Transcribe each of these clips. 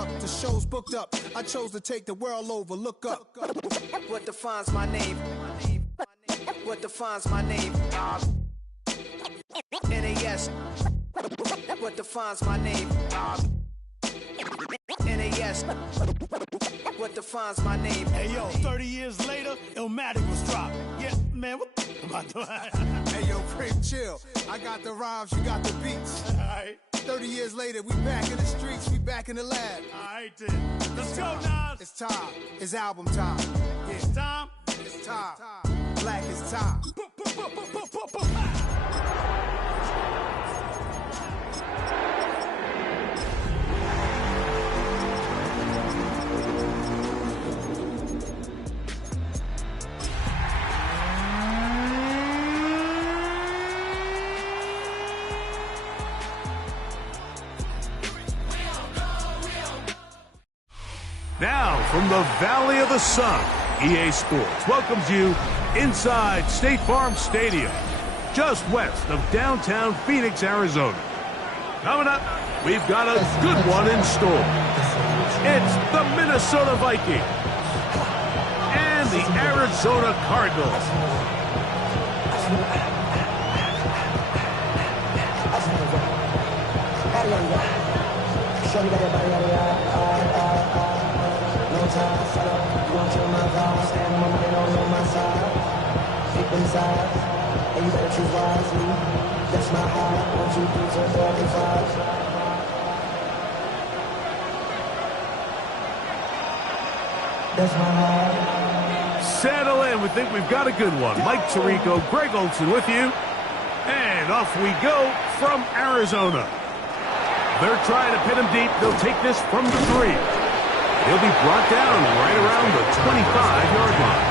up, the show's booked up. I chose to take the world over, look up. What defines my name? What defines my name? NAS. What defines my name? NAS. What defines my name? Hey yo, 30 years later, Illmatic was dropped. Yeah, man, what the am I doing? Hey yo, Prince, chill. I got the rhymes, you got the beats. Alright. 30 years later, we back in the streets, we back in the lab. Alright then. Let's go, Nas. It's time. It's album time. Yeah. It's time. It's time. Black is time. Now, from the Valley of the Sun, EA Sports welcomes you inside State Farm Stadium, just west of downtown Phoenix, Arizona. Coming up, we've got a good one in store. It's the Minnesota Vikings and the Arizona Cardinals. And you better choose wisely. That's my heart. 1, 2, 3, 4, 5. That's my heart. Settle in. We think we've got a good one. Mike Tirico, Greg Olson with you. And off we go from Arizona. They're trying to pin him deep. They'll take this from the 3. He'll be brought down right around the 25-yard line.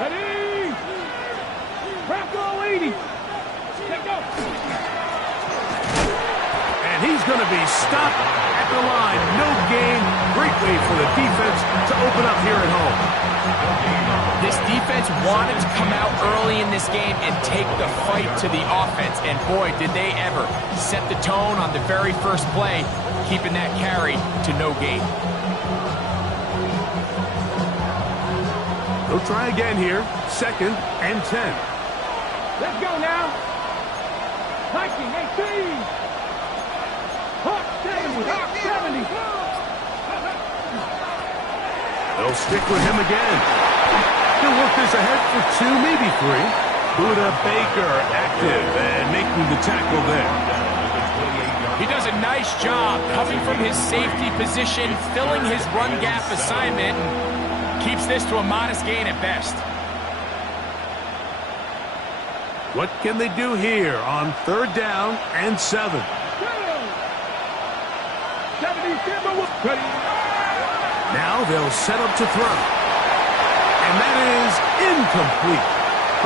Ready? Bronco 80. Take go. And he's going to be stopped at the line. No gain. Great way for the defense to open up here at home. This defense wanted to come out early in this game and take the fight to the offense. And boy, did they ever set the tone on the very first play, keeping that carry to no gain. They'll try again here. 2nd and 10. Let's go now. 1918. Hawk 70. Hawk 70. They'll stick with him again. He'll work this ahead for 2, maybe 3. Buda Baker active and making the tackle there. He does a nice job coming from his safety position, filling his run gap assignment. Keeps this to a modest gain at best. What can they do here on 3rd down and 7? Now they'll set up to throw. And that is incomplete.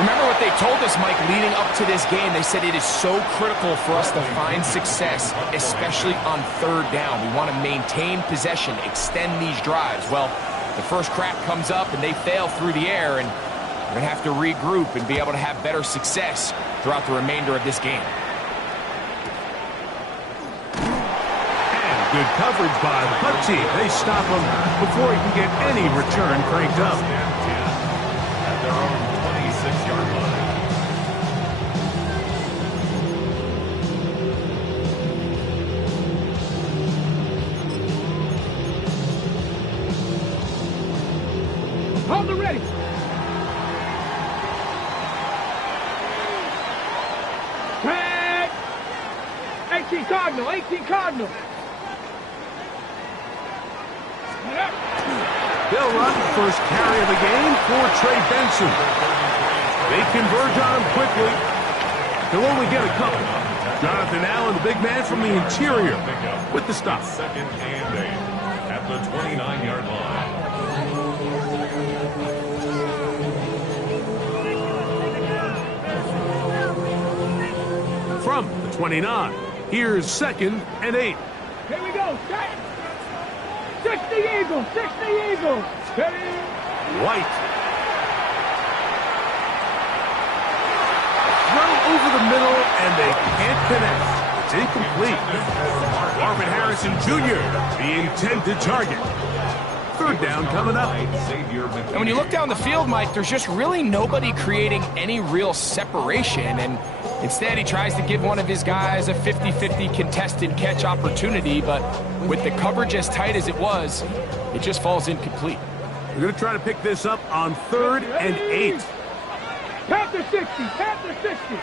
Remember what they told us, Mike, leading up to this game. They said it is so critical for us to find success, especially on 3rd down. We want to maintain possession, extend these drives. Well, the first crack comes up and they fail through the air, and we're going to have to regroup and be able to have better success throughout the remainder of this game. And good coverage by the punt team. They stop him before he can get any return cranked up. At their own 26-yard line. Hold the ready. 18 Cardinal, 18 Cardinal. They'll run the first carry of the game for Trey Benson. They converge on him quickly. He'll only get a couple. Jonathan Allen, the big man from the interior, with the stop. Second and 8 at the 29-yard line. From the 29, here's second and 8. Here we go. Set. 60 Eagles, 60 Eagles. Ready? White. Throw over the middle, and they can't connect. It's incomplete. Marvin Harrison Jr., the intended target. Third down coming up. And when you look down the field, Mike, there's just really nobody creating any real separation. And instead, he tries to give one of his guys a 50-50 contested catch opportunity. But with the coverage as tight as it was, it just falls incomplete. We're going to try to pick this up on third and 8. Panther 60, Panther 60.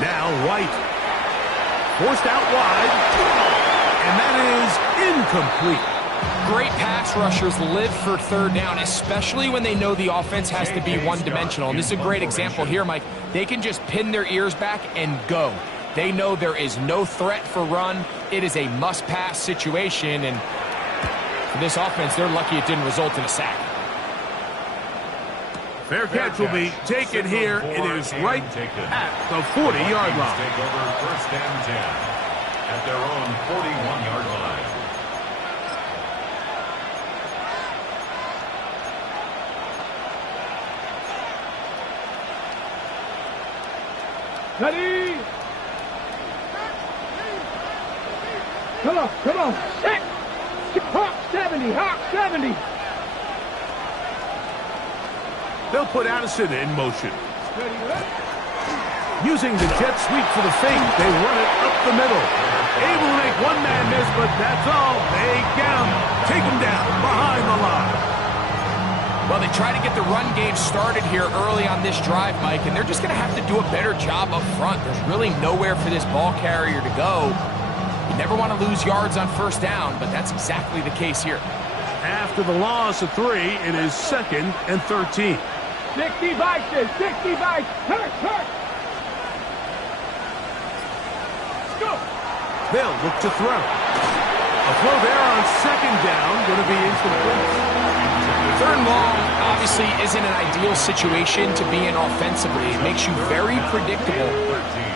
Now White. Forced out wide. And that is incomplete. Great pass rushers live for third down, especially when they know the offense has to be one-dimensional. And this is a great example here, Mike. They can just pin their ears back and go. They know there is no threat for run. It is a must-pass situation, and for this offense, they're lucky it didn't result in a sack. Fair catch will be taken here. It is right at the 40-yard line. Take over first and 10 at their own 41-yard line. Ready? Come on. Set. Hawk 70, Hawk 70. They'll put Addison in motion. Using the jet sweep for the fake, they run it up the middle. Able to make one man miss, but that's all. They get him. Take him down behind the line. Well, they try to get the run game started here early on this drive, Mike, and they're just going to have to do a better job up front. There's really nowhere for this ball carrier to go. You never want to lose yards on first down, but that's exactly the case here. After the loss of 3, it is second and 13. 60 Vikings, 60 Vikings. Hurt. Go. They'll look to throw. A throw there on second down, going to be incomplete. Third and long obviously isn't an ideal situation to be in offensively. It makes you very predictable,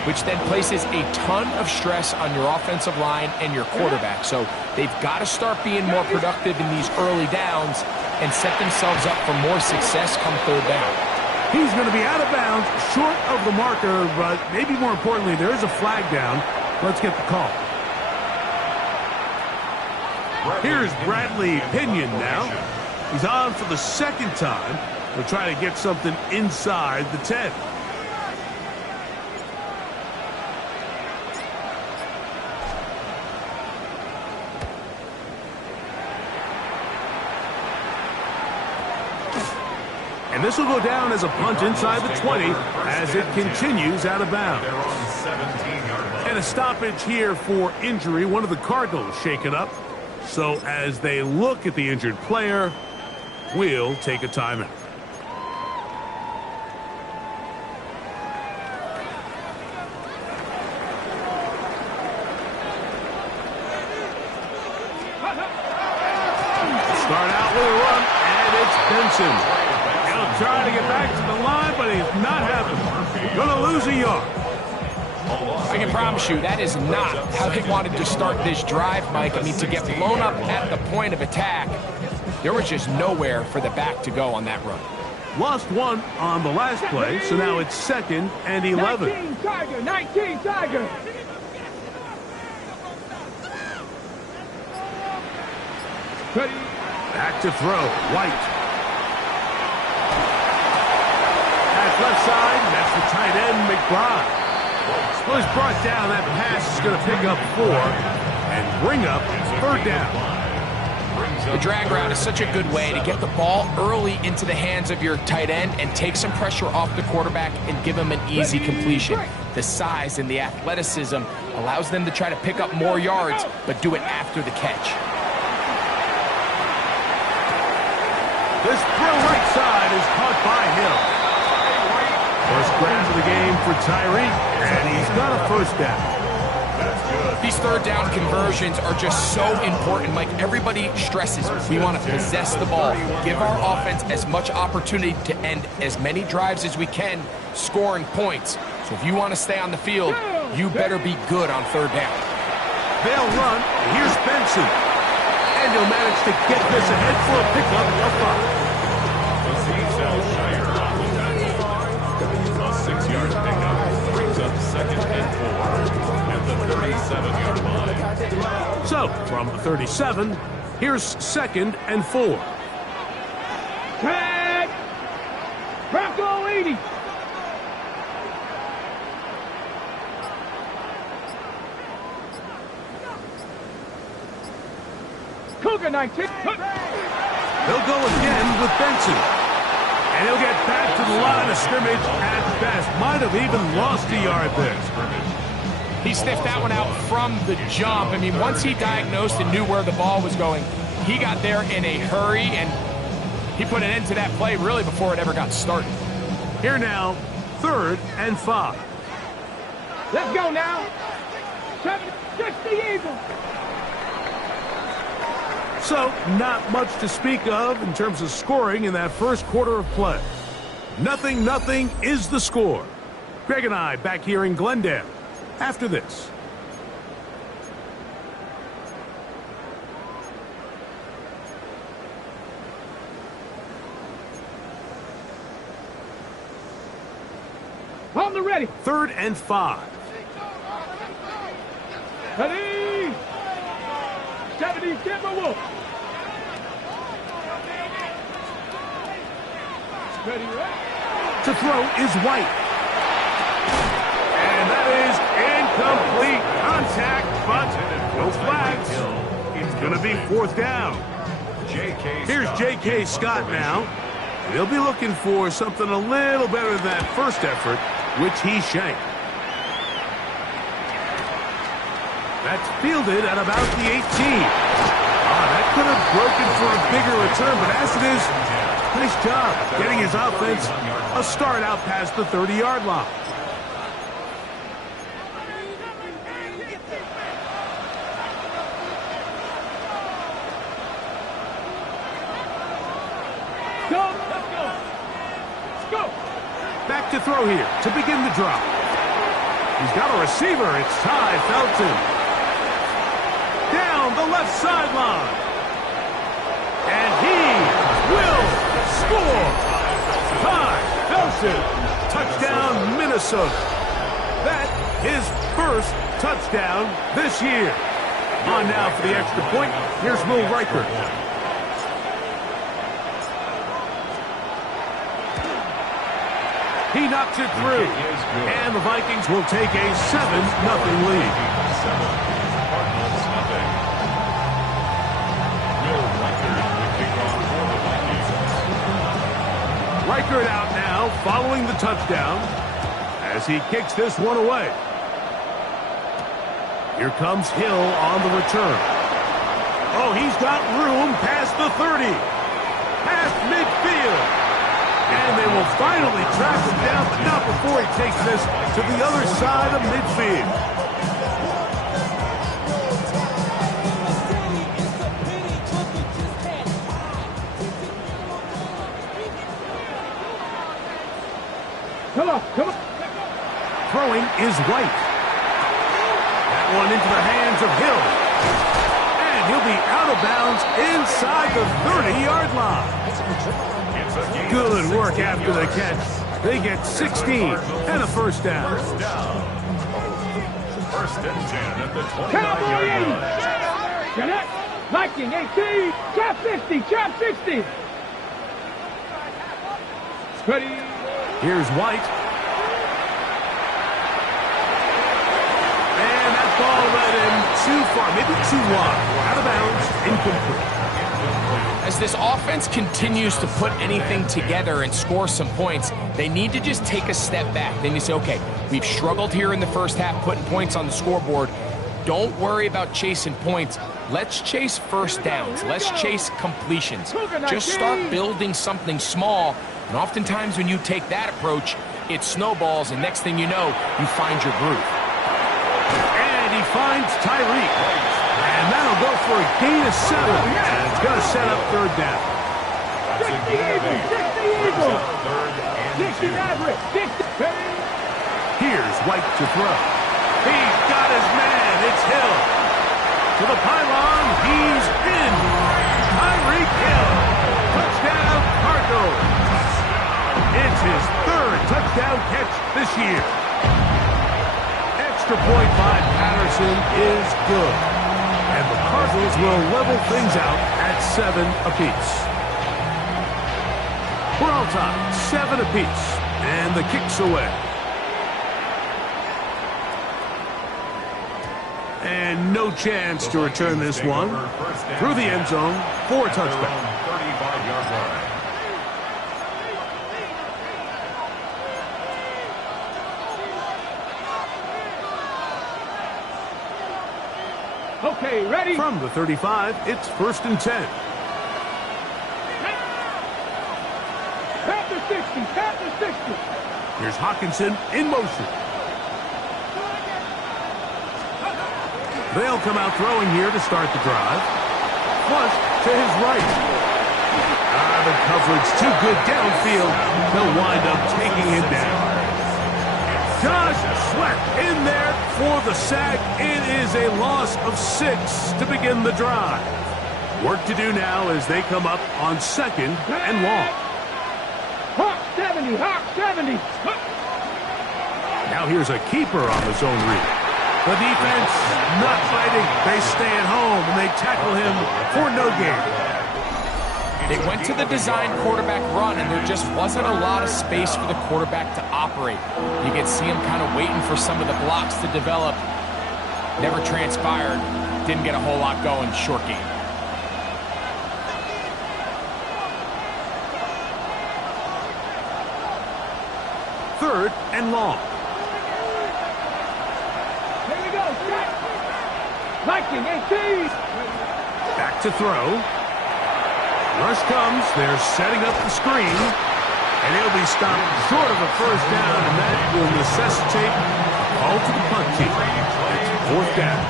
which then places a ton of stress on your offensive line and your quarterback. So they've got to start being more productive in these early downs and set themselves up for more success come third down. He's going to be out of bounds, short of the marker, but maybe more importantly, there is a flag down. Let's get the call. Here's Bradley Pinion now. He's on for the second time. We'll try to get something inside the 10. And this will go down as a punt inside the 20 as it continues out of bounds. And a stoppage here for injury. One of the Cardinals shaken up. So as they look at the injured player, we'll take a timeout. Start out with a run, and it's Benson. He'll try to get back to the line, but he's not having it. Gonna lose a yard. I can promise you that is not how they wanted to start this drive, Mike. I mean, to get blown up at the point of attack, there was just nowhere for the back to go on that run. Lost one on the last play, so now it's second and 11. 19 Tiger, 19 Tiger. Ready? Back to throw, White. Pass left side, and that's the tight end, McBride. Well, he's brought down. That pass is going to pick up 4 and bring up third down. The drag route is such a good way to get the ball early into the hands of your tight end and take some pressure off the quarterback and give him an easy completion. The size and the athleticism allows them to try to pick up more yards, but do it after the catch. This throw right side is caught by Hill. First grab of the game for Tyreek, and he's got a first down. These third down conversions are just so important. Like everybody stresses, we want to possess the ball, give our offense as much opportunity to end as many drives as we can, scoring points. So if you want to stay on the field, you better be good on third down. They'll run. Here's Benson. And he'll manage to get this ahead for a pickup of 5. A 6-yard pickup brings up 2nd and 4 at the 37-yard line. So, from the 37, here's 2nd and 4. Tag! Bronco 80! Cougar 19! They'll go again with Benson. And he'll get back to the line of scrimmage at best. Might have even lost a yard there. He sniffed that one out from the jump. I mean, once he diagnosed and knew where the ball was going, he got there in a hurry, and he put an end to that play really before it ever got started. Here now, 3rd and 5. Let's go now! 60 Eagles! So, not much to speak of in terms of scoring in that first quarter of play. 0-0 is the score. Greg and I back here in Glendale after this. On the ready! 3rd and 5. Ready! 70 Timberwolves! Ready, To throw is White. And that is incomplete contact, but no flags. It's going to be 4th down. Here's J.K. Scott now. And he'll be looking for something a little better than that first effort, which he shanked. That's fielded at about the 18. That could have broken for a bigger return, but as it is, nice job getting his offense a start out past the 30-yard line. Go! Let's go! Let's go! Back to throw here to begin the drop. He's got a receiver. It's Ty Felton. Down the left sideline. And he will score. Ty Felton. Touchdown, Minnesota. That his first touchdown this year. On now for the extra point. Here's Will Riker. He knocks it through. And the Vikings will take a 7-0 lead. Cardinals nothing. Will Riker will kick off for the Vikings. Riker out now following the touchdown as he kicks this one away. Here comes Hill on the return. Oh, he's got room past the 30. Past midfield. And they will finally track him down, but not before he takes this to the other side of midfield. Come on, come on. Throwing is White. That one into the hands of Hill. And he'll be out of bounds inside the 30-yard line. Good work after the catch. They get 16 and a first down. First and 10 at the 29-yard Cowboy 80! line. Get it! Viking 18! Trap 50! Trap 60! Ready! Here's White. And that ball led him too far, maybe too wide. Out of bounds, incomplete. As this offense continues to put anything together and score some points, they need to just take a step back. Then you say, okay, we've struggled here in the first half putting points on the scoreboard. Don't worry about chasing points. Let's chase first downs. Let's chase completions. Just start building something small. And oftentimes when you take that approach, it snowballs, and next thing you know, you find your groove. And he finds Tyreek. And that'll go for a gain of 7. And it's going to set up third down. 60 Eagles, 60 Eagles. 60 Maverick, 60. Here's White to throw. He's got his man. It's Hill. To the pylon. He's in. Tyreek Hill. Touchdown, Cardinals. It's his third touchdown catch this year. Extra point by Patterson is good. And the Cardinals will level things out at 7 apiece. We're all tied, 7 apiece. And the kick's away. And no chance to return this one. Through the end zone for a touchback. 35-yard line. Okay, ready? From the 35, it's 1st and 10. Tap the 60, tap the 60. Here's Hawkinson in motion. They'll come out throwing here to start the drive. Flush to his right. The coverage too good downfield. They'll wind up taking him down. Josh Sweat in there for the sack. It is a loss of 6 to begin the drive. Work to do now as they come up on 2nd and long. Hawk 70, Hawk 70. Now here's a keeper on the zone read. The defense not fighting. They stay at home and they tackle him for no gain. They went to the design quarterback run, and there just wasn't a lot of space for the quarterback to operate. You could see him kind of waiting for some of the blocks to develop. Never transpired. Didn't get a whole lot going. Short game. Third and long. Here we go, set. Viking 18. Back to throw. Rush comes. They're setting up the screen. And he'll be stopped short of a first down, and that will necessitate a call to the punt team. It's 4th down.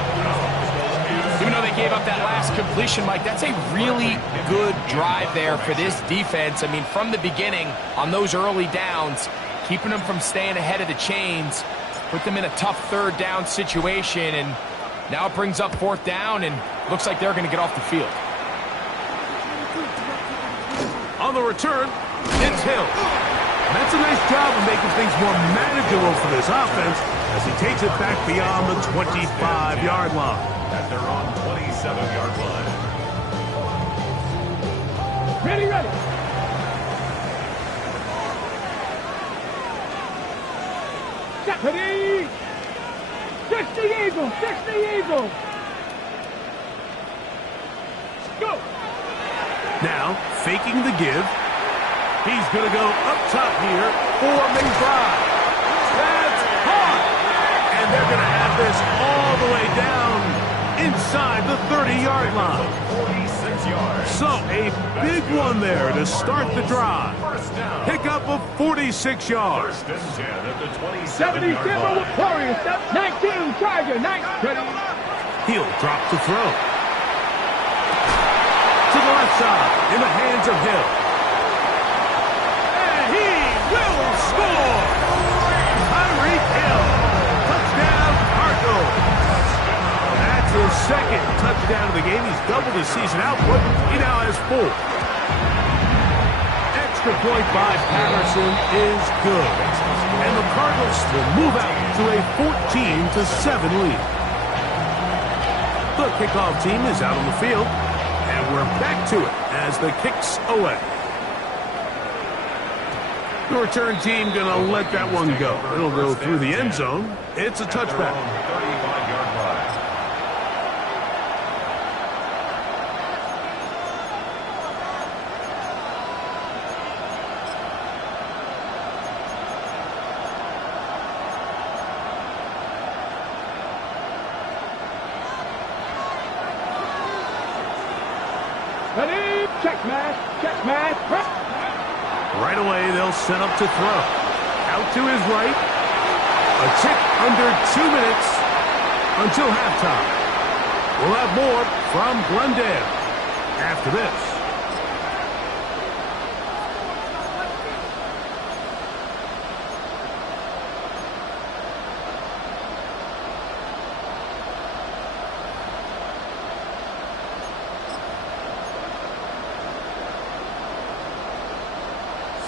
Even though they gave up that last completion, Mike, that's a really good drive there for this defense. I mean, from the beginning, on those early downs, keeping them from staying ahead of the chains, put them in a tough third down situation, and now it brings up 4th down, and looks like they're going to get off the field. On the return, it's Hill. That's a nice job of making things more manageable for this offense as he takes it back beyond the 25-yard line. At their own 27-yard line. Ready, ready. Ready. 60 Eagles, 60 Eagles. Go. Now, faking the give. He's going to go up top here for McBride. That's hot. And they're going to have this all the way down inside the 30-yard line. 46 yards. So, a big one there to start the drive. First down. Pickup of 46 yards. 1st and 10 at the 70 27-yard Timber line. with Warriors. 19 Charger. 19. Ready. He'll drop to throw. To the left side, in the hands of Hill. And he will score! Tyreek Hill. Touchdown, Cardinals. That's his 2nd touchdown of the game. He's doubled his season output. He now has 4. Extra point by Patterson is good. And the Cardinals will move out to a 14-7 lead. The kickoff team is out on the field. And we're back to it as the kick's away. The return team going to let that one go. It'll go through the end zone. It's a touchback. 35-yard line. Ready? Check match. Check match. Right away, they'll set up to throw. Out to his right. A tick under 2 minutes until halftime. We'll have more from Glendale after this.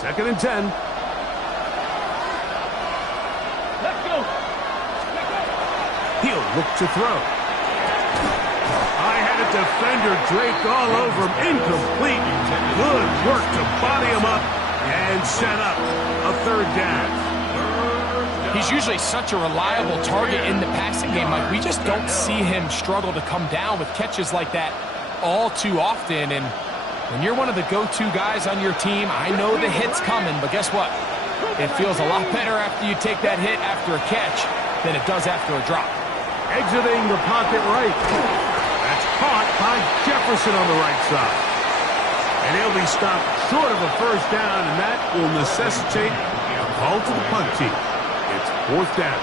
Second and 10. Let's go. He'll look to throw. I had a defender draped all over him. Incomplete. Good work to body him up and set up a third down. He's usually such a reliable target in the passing game. Like, we just don't see him struggle to come down with catches like that all too often. And when you're one of the go-to guys on your team, I know the hit's coming, but guess what? It feels a lot better after you take that hit after a catch than it does after a drop. Exiting the pocket right. That's caught by Jefferson on the right side. And he'll be stopped short of a first down, and that will necessitate a call to the punt team. It's fourth down.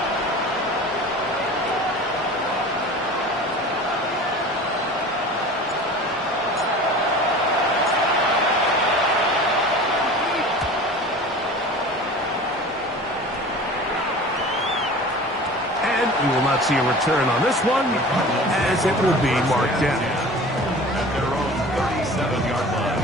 We will not see a return on this one, as it will be marked down. At their own 37-yard line.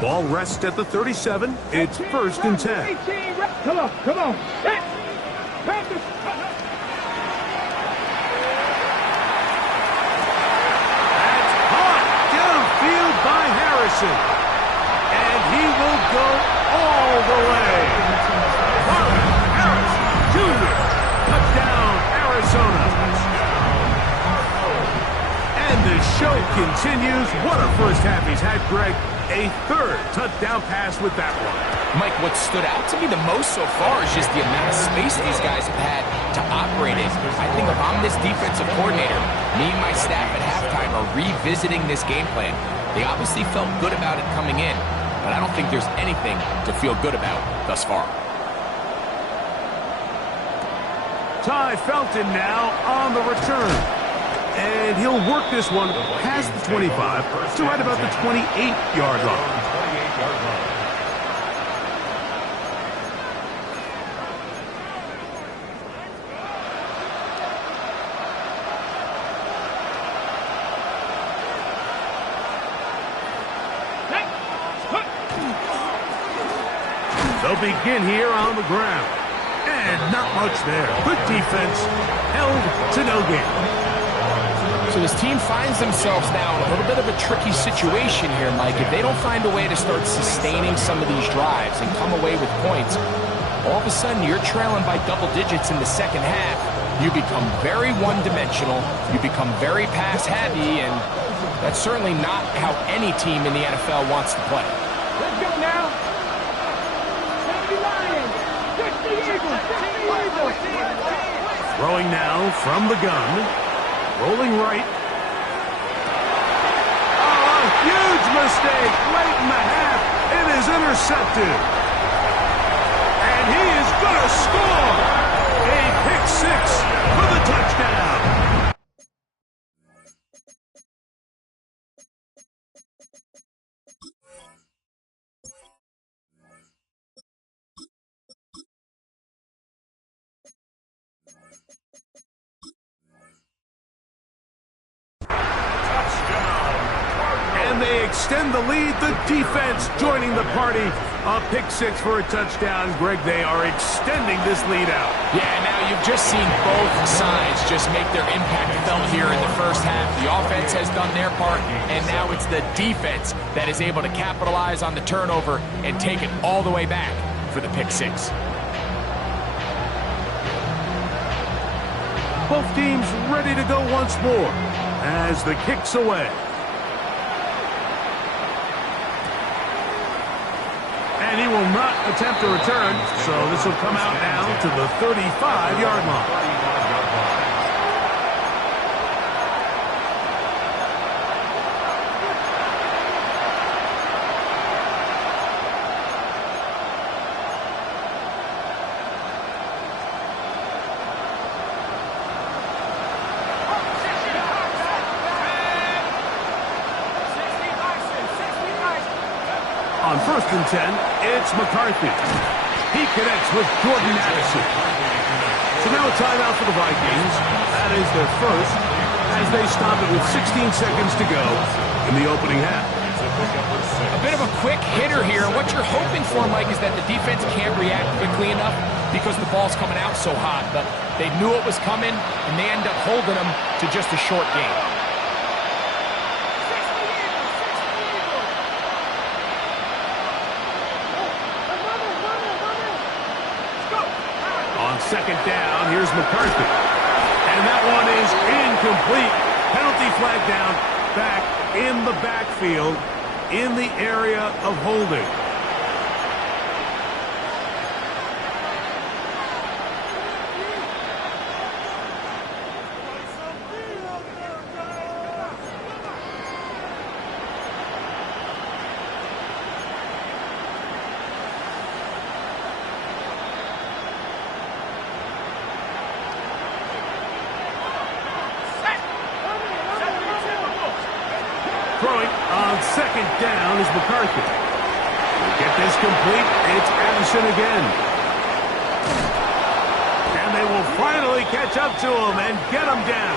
Ball rests at the 37. It's first and 10. Come on, come on. Practice. By Harrison, and he will go all the way. Harrison Jr. Touchdown, Arizona. And the show continues. What a first half he's had, Greg. A third touchdown pass with that one. Mike, what stood out to me the most so far is just the amount of space these guys have had to operate in. I think if I'm this defensive coordinator, me and my staff at halftime are revisiting this game plan. They obviously felt good about it coming in, but I don't think there's anything to feel good about thus far. Ty Felton now on the return. And he'll work this one past the 25 to right about the 28-yard line. They'll begin here on the ground. And not much there. Good defense. Held to no gain. So this team finds themselves now in a little bit of a tricky situation here, Mike. If they don't find a way to start sustaining some of these drives and come away with points, all of a sudden you're trailing by double digits in the second half. You become very one-dimensional. You become very pass-heavy, and that's certainly not how any team in the NFL wants to play. Let's go now. 60 Lions. 60 Eagles. 60 Eagles. Throwing now from the gun. Rolling right. Oh, a huge mistake late in the half. It is intercepted. And he is going to score. A pick six for the touchdown. And they extend the lead. The defense joining the party. A pick six for a touchdown. Greg, they are extending this lead out. Yeah, now you've just seen both sides just make their impact felt here in the first half. The offense has done their part, and now it's the defense that is able to capitalize on the turnover and take it all the way back for the pick six. Both teams ready to go once more as the kick's away. And he will not attempt a return, so this will come out now to the 35-yard line. On 1st and 10, it's McCarthy. He connects with Jordan Addison. So now a timeout for the Vikings. That is their first, as they stop it with 16 seconds to go in the opening half. A bit of a quick hitter here. What you're hoping for, Mike, is that the defense can't react quickly enough because the ball's coming out so hot. But they knew it was coming, and they end up holding them to just a short game. On 2nd down, here's McCarthy. And that one is incomplete. Penalty flag down, back in the backfield, in the area of holding. Throwing on 2nd down is McCarthy. Get this complete. It's Addison again. And they will finally catch up to him and get him down.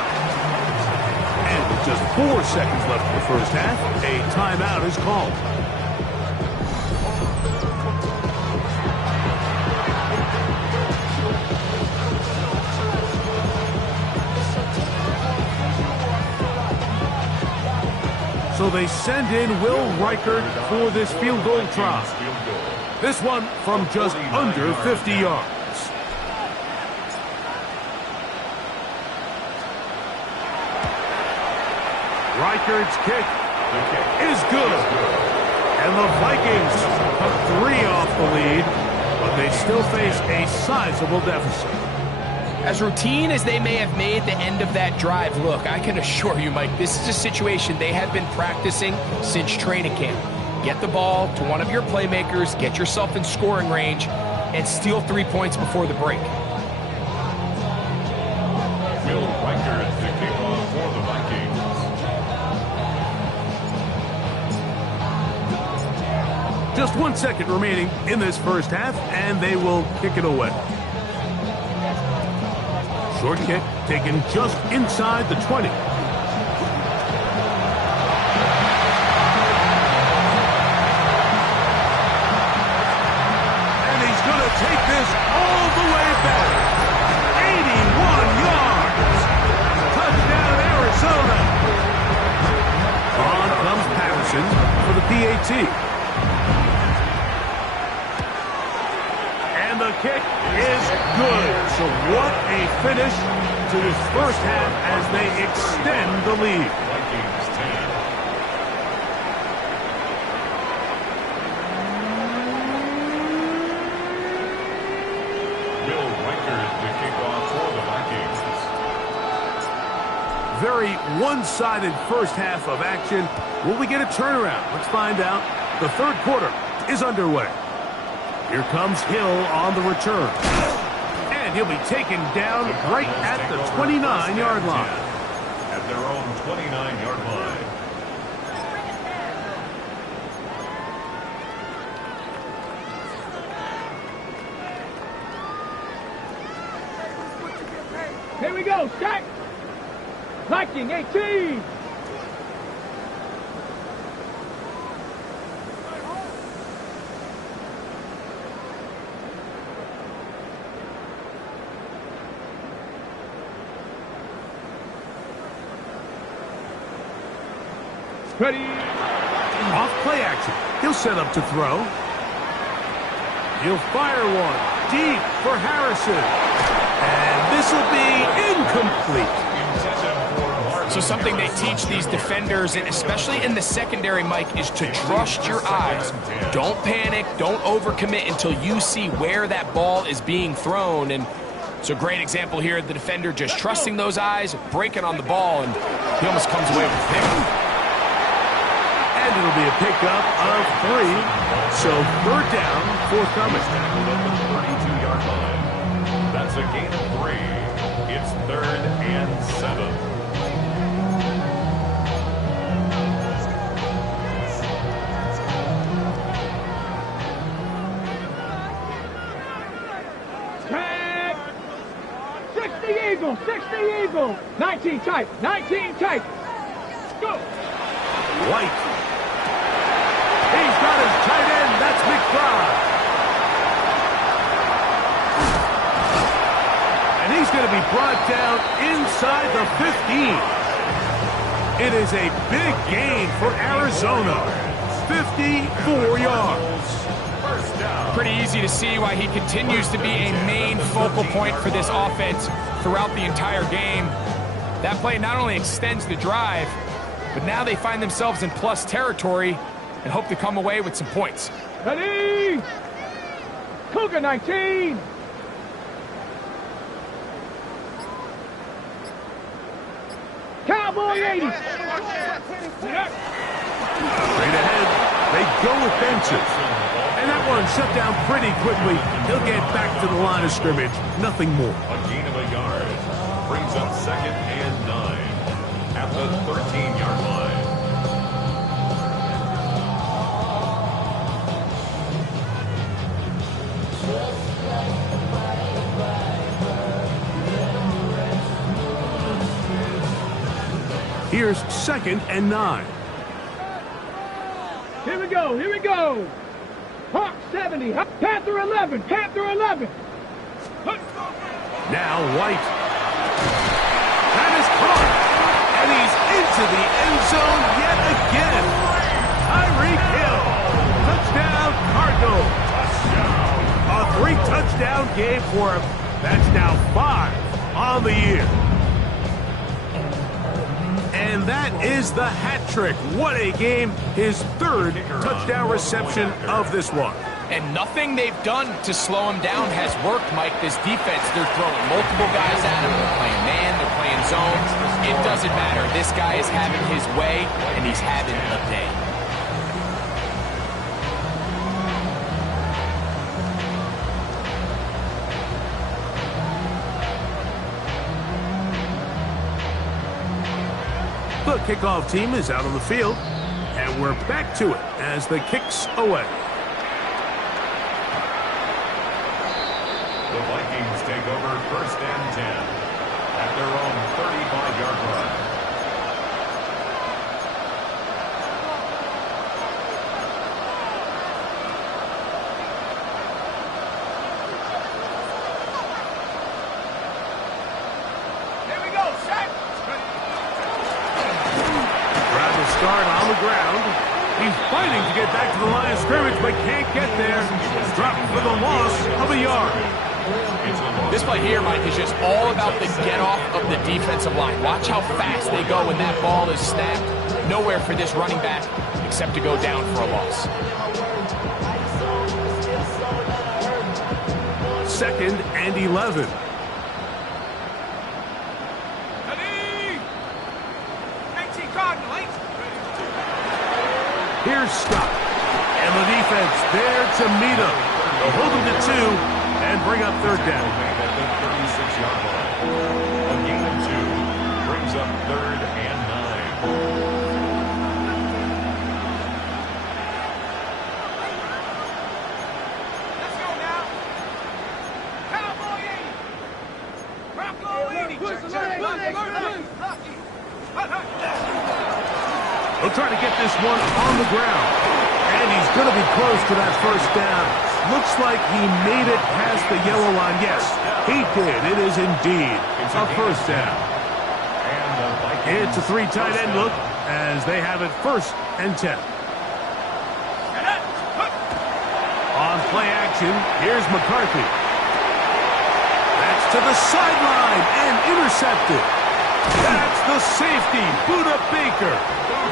And with just 4 seconds left in the first half, a timeout is called. So they send in Will Reichert for this field goal try. This one from just under 50 yards. Reichert's kick is good. And the Vikings cut 3 off the lead, but they still face a sizable deficit. As routine as they may have made the end of that drive look, I can assure you, Mike, this is a situation they have been practicing since training camp. Get the ball to one of your playmakers, get yourself in scoring range, and steal 3 points before the break. Will Reichert the kickoff for the Vikings. Just 1 second remaining in this first half, and they will kick it away. Short kick taken just inside the 20. And he's going to take this all the way back. 81 yards. Touchdown, Arizona. On comes Patterson for the PAT. And the kick is good. So what a finish to this first half as they extend the lead. Vikings 10. Will Reichert the kickoff for the Vikings. Very one-sided first half of action. Will we get a turnaround? Let's find out. The third quarter is underway. Here comes Hill on the return. And he'll be taken down right at the 29-yard line. At their own 29-yard line. Here we go, set. Viking 18. Ready. Off play action. He'll set up to throw. He'll fire one deep for Harrison. And this will be incomplete. So something they teach these defenders, and especially in the secondary, Mike, is to trust your eyes. Don't panic, don't overcommit until you see where that ball is being thrown. And it's a great example here, the defender just trusting those eyes, breaking on the ball, and he almost comes away with a pick. And it'll be a pickup of 3, so 3rd down, forthcoming. At the 32-yard line. That's a gain of 3. It's 3rd and 7. Eagle, 60 Eagle. 19 tight, 19 tight. Go. White. He's got his tight end. That's McBride. And he's going to be brought down inside the 15. It is a big gain for Arizona. 54 yards. Pretty easy to see why he continues to be a main focal point for this offense throughout the entire game. That play not only extends the drive, but now they find themselves in plus territory and hope to come away with some points. Ready? Cougar 19. Cowboy 80. Straight ahead, they go with benches. And that one shut down pretty quickly. He'll get back to the line of scrimmage. Nothing more. A gain of a yard brings up 2nd and 9 at the 13-yard line. Here's 2nd and 9. Here we go, here we go. Hawk 70, Panther 11, Panther 11. Now White. That is caught. And he's into the end zone yet again. Tyreek Hill. Touchdown, Cardinals. A 3-touchdown game for him. That's now 5 on the year. And that is the hat trick. What a game. His 3rd touchdown reception of this one. And nothing they've done to slow him down has worked, Mike. This defense, they're throwing multiple guys at him. They're playing man, they're playing zone. It doesn't matter. This guy is having his way, and he's having a day. The kickoff team is out on the field, and we're back to it as the kick's away. The Vikings take over 1st and 10 at their own 35-yard line. Here we go, set. Grab a start on the ground. He's fighting to get back to the line of scrimmage, but can't get there. Dropped for the loss of a yard. This play here, Mike, is just all about the get-off of the defensive line. Watch how fast they go when that ball is snapped. Nowhere for this running back except to go down for a loss. 2nd and 11. Here's Scott. And the defense there to meet him. They'll hold him to 2 and bring up 3rd down. At the 36-yard line. A gain of 2 brings up 3rd and 9. Let's go now. Cowboy 80. Bronco 80. He'll try to get this one on the ground. And he's going to be close to that 1st down. Looks like he made it past the yellow line. Yes, he did. It is indeed a 1st down. It's a 3 tight end look as they have it 1st and 10. On play action, here's McCarthy. That's to the sideline and intercepted. That's the safety, Buda Baker.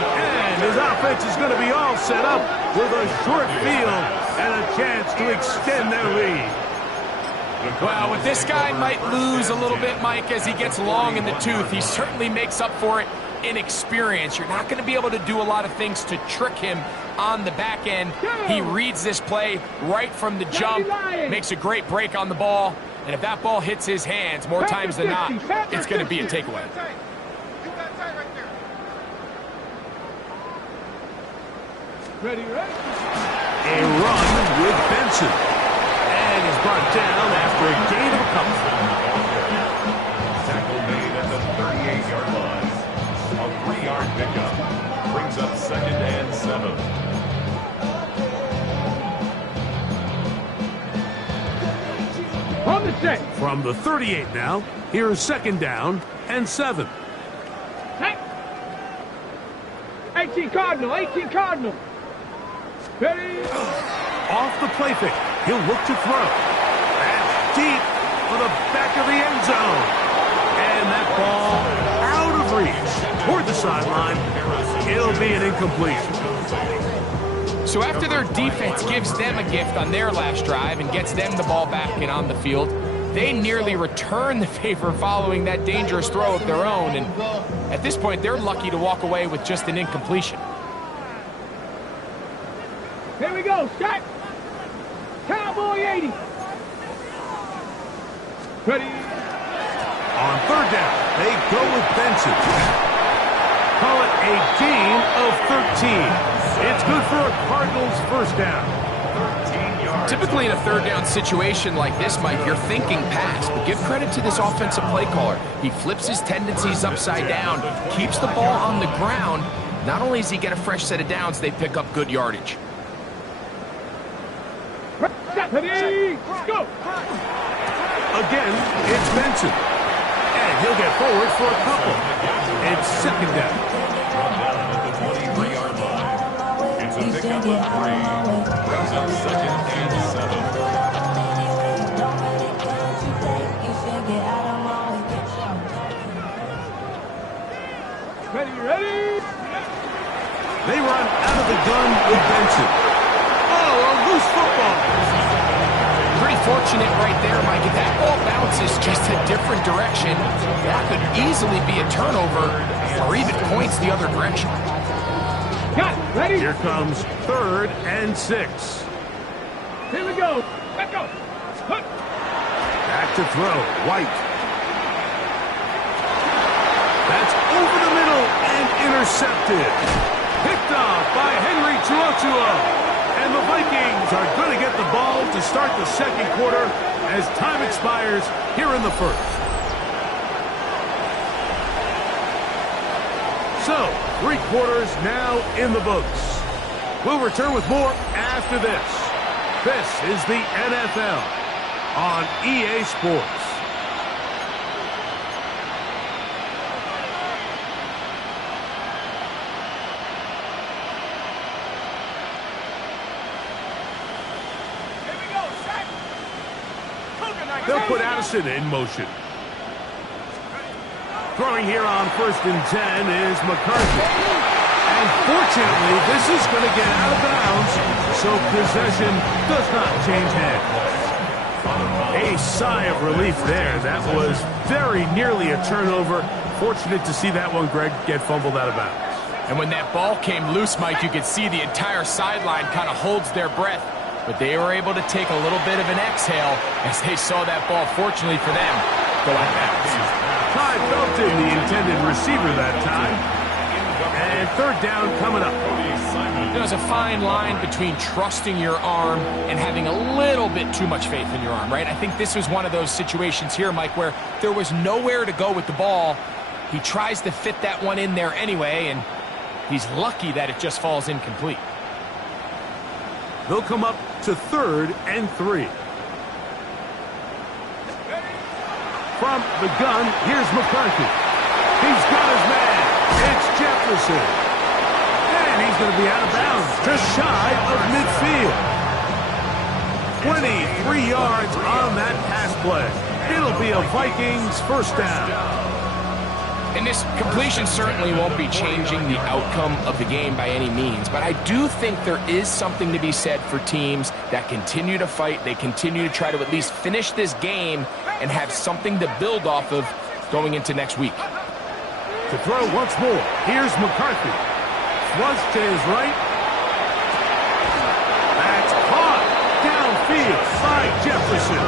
And his offense is going to be all set up with a short field and a chance to extend their lead. Well, with this guy might lose a little bit, Mike, as he gets long in the tooth. He certainly makes up for it in experience. You're not going to be able to do a lot of things to trick him on the back end. He reads this play right from the jump, makes a great break on the ball, and if that ball hits his hands more times than not, it's going to be a takeaway. Ready, ready. A run with Benson. And he's brought down after a gain of a couple. Tackle made at the 38-yard line. A 3-yard pickup brings up 2nd and 7. On the set. From the 38 now, here's 2nd down and 7. Hey. 18 Cardinal, 18 Cardinal. Ready. Off the play fake. He'll look to throw. That's deep for the back of the end zone. And that ball out of reach toward the sideline. It'll be an incompletion. So after their defense gives them a gift on their last drive and gets them the ball back and on the field, they nearly return the favor following that dangerous throw of their own. And at this point, they're lucky to walk away with just an incompletion. Here we go, set. Cowboy 80. Ready. On 3rd down, they go with Benson. Call it a gain of 13. It's good for a Cardinals 1st down. Typically in a 3rd down situation like this, Mike, you're thinking pass, but give credit to this offensive play caller. He flips his tendencies upside down, keeps the ball on the ground. Not only does he get a fresh set of downs, they pick up good yardage. Ready, go! Again, it's Benson. And he'll get forward for a couple. It's 2nd down. Brought down at the 23-yard line. It's a pickup of 3. Brings up 2nd and 7. Ready, ready! They run out of the gun with Benson. Oh, a loose football. Pretty fortunate right there, Mike. If that ball bounces just a different direction, that could easily be a turnover or even points the other direction. Got it, ready? Here comes 3rd and 6. Here we go. Let's go. Hup. Back to throw. White. That's over the middle and intercepted. Picked off by Henry Tuotuo. And the Vikings are going to get the ball to start the 2nd quarter as time expires here in the 1st. So, 3 quarters now in the books. We'll return with more after this. This is the NFL on EA Sports. They'll put Addison in motion. Throwing here on 1st and 10 is McCarthy. And fortunately, this is going to get out of bounds, so possession does not change hands. A sigh of relief there. That was very nearly a turnover. Fortunate to see that one, Greg, get fumbled out of bounds. And when that ball came loose, Mike, you could see the entire sideline kind of holds their breath. But they were able to take a little bit of an exhale as they saw that ball, fortunately for them, go out of bounds. Ty Belton, the intended receiver that time. And 3rd down coming up. There's a fine line between trusting your arm and having a little bit too much faith in your arm, right? I think this was one of those situations here, Mike, where there was nowhere to go with the ball. He tries to fit that one in there anyway, and he's lucky that it just falls incomplete. They'll come up to 3rd and 3. From the gun, here's McCarthy. He's got his man. It's Jefferson. And he's going to be out of bounds, just shy of midfield. 23 yards on that pass play. It'll be a Vikings 1st down. And this completion certainly won't be changing the outcome of the game by any means, but I do think there is something to be said for teams that continue to fight, they continue to try to at least finish this game and have something to build off of going into next week. To throw once more, here's McCarthy. Flush to his right. That's caught downfield by Jefferson.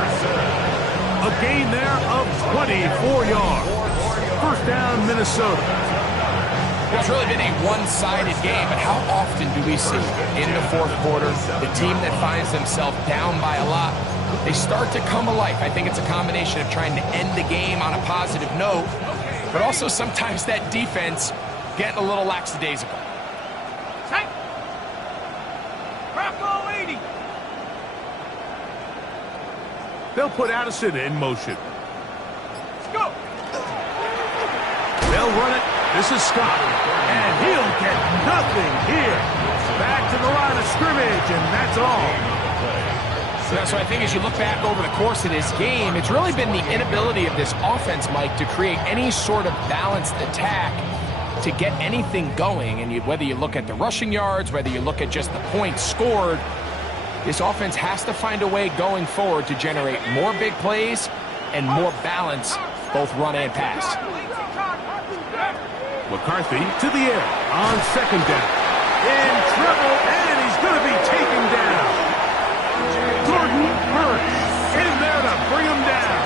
A gain there of 24 yards. First down, Minnesota. It's really been a one-sided game, but how often do we see in the fourth quarter the team that finds themselves down by a lot, they start to come alive? I think it's a combination of trying to end the game on a positive note, but also sometimes that defense getting a little lackadaisical. Take. Rocco 80. They'll put Addison in motion. Let's go. They'll run it. This is Scott. And he'll get nothing here. Back to the line of scrimmage, and that's all. So I think as you look back over the course of this game, it's really been the inability of this offense, Mike, to create any sort of balanced attack to get anything going. And whether you look at the rushing yards, whether you look at just the points scored, this offense has to find a way going forward to generate more big plays and more balance, both run and pass. McCarthy to the air on second down. In trouble, and he's going to be taken down. Gordon Burch in there to bring him down.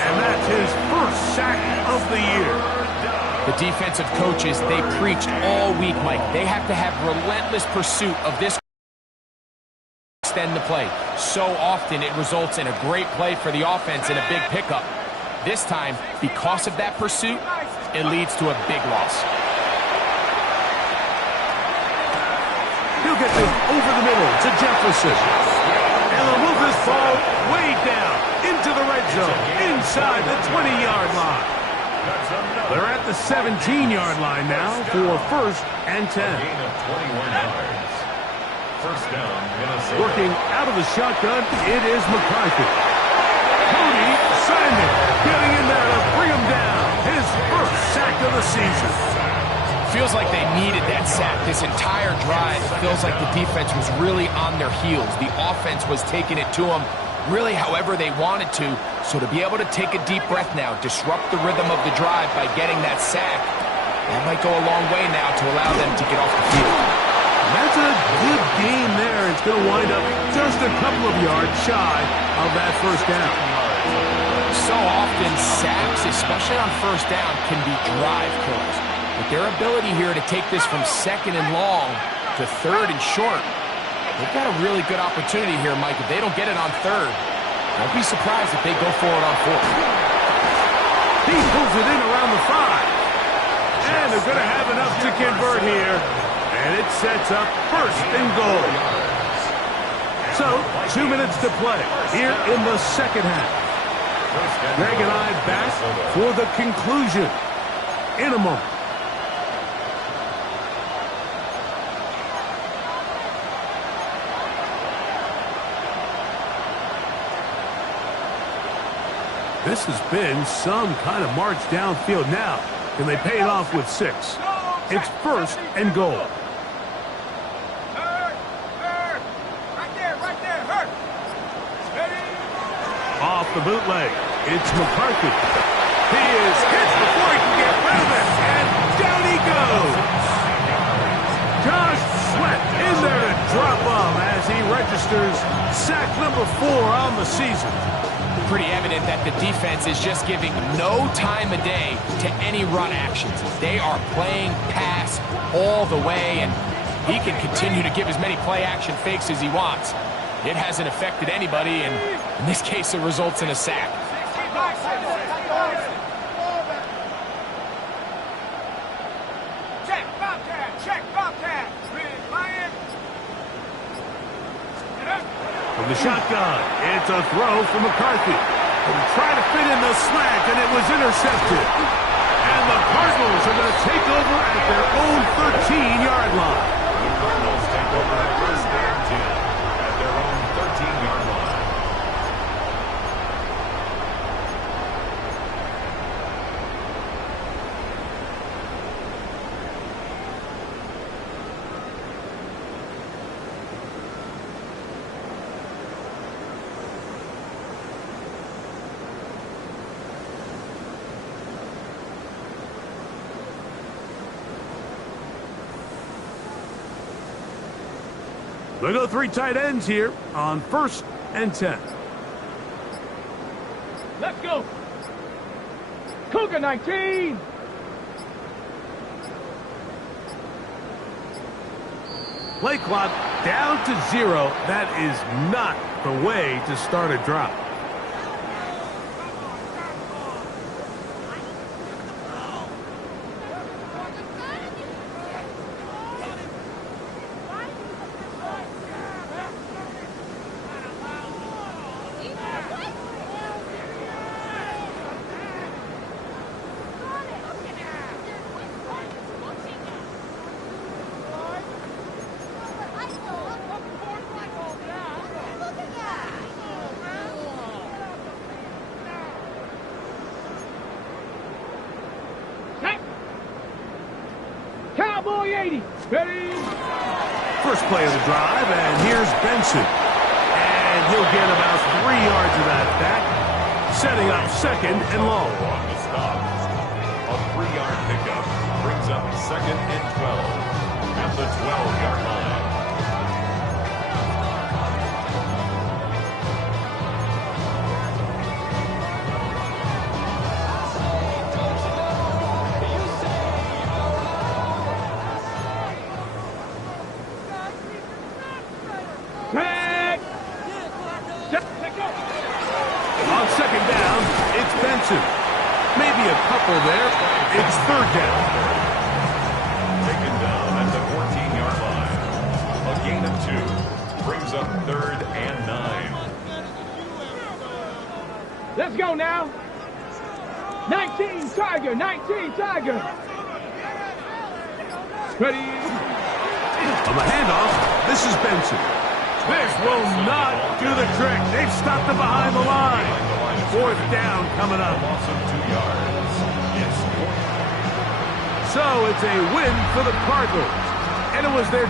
And that's his first sack of the year. The defensive coaches, they preached all week, Mike. They have to have relentless pursuit of this. Extend the play. So often it results in a great play for the offense and a big pickup. This time, because of that pursuit, it leads to a big loss. He'll get this over the middle to Jefferson. And they'll move this ball way down into the red zone, inside the 20-yard line. They're at the 17-yard line now for first and 10. First down, Minnesota. Working out of the shotgun, it is McCarthy. Cody Simon getting in there to bring him down. His first sack of the season. Feels like they needed that sack this entire drive. It feels like the defense was really on their heels. The offense was taking it to them really however they wanted to. So to be able to take a deep breath now, disrupt the rhythm of the drive by getting that sack, that might go a long way now to allow them to get off the field. That's a good game there. It's going to wind up just a couple of yards shy of that first down. So often sacks, especially on first down, can be drive killers. But their ability here to take this from second and long to third and short, they've got a really good opportunity here, Mike. If they don't get it on third, don't be surprised if they go for it on fourth. He pulls it in around the 5. And they're going to have enough to convert here. And it sets up first and goal. So, 2 minutes to play here in the second half. Greg and I back for the conclusion in a moment. This has been some kind of march downfield now. Can they pay it off with 6? It's first and goal. Off the bootleg, it's McCarthy. He is hit before he can get rid of it, and down he goes. Josh Sweat in there to drop off as he registers sack number 4 on the season. Pretty evident that the defense is just giving no time of day to any run actions. They are playing pass all the way, and he can continue to give as many play-action fakes as he wants. It hasn't affected anybody, and in this case, it results in a sack. Check, Bobcat, check, Bobcat. From the shotgun, it's a throw from McCarthy. He'll try to fit in the slant, and it was intercepted. And the Cardinals are going to take over at their own 13-yard line. The Cardinals take over at first and 10 at their own 13-yard line. They go 3 tight ends here on 1st and 10. Let's go. Cougar 19. Play clock down to 0. That is not the way to start a drive. Cowboy 80. Ready? First play of the drive, and here's Benson. And he'll get about 3 yards of that back, setting up 2nd and long. On the stop. A 3-yard pickup brings up 2nd and 12 at the 12-yard line. On 2nd down, it's Benson. Maybe a couple there. It's 3rd down. Taken down at the 14-yard line. A gain of 2 brings up 3rd and 9. Let's go now. 19 Tiger. 19 Tiger. Ready? On the handoff, this is Benson. This will not do the trick. They've stopped it behind the line. 4th down coming up. Loss of 2 yards. It's 4. So it's a win for the Cardinals. And it was their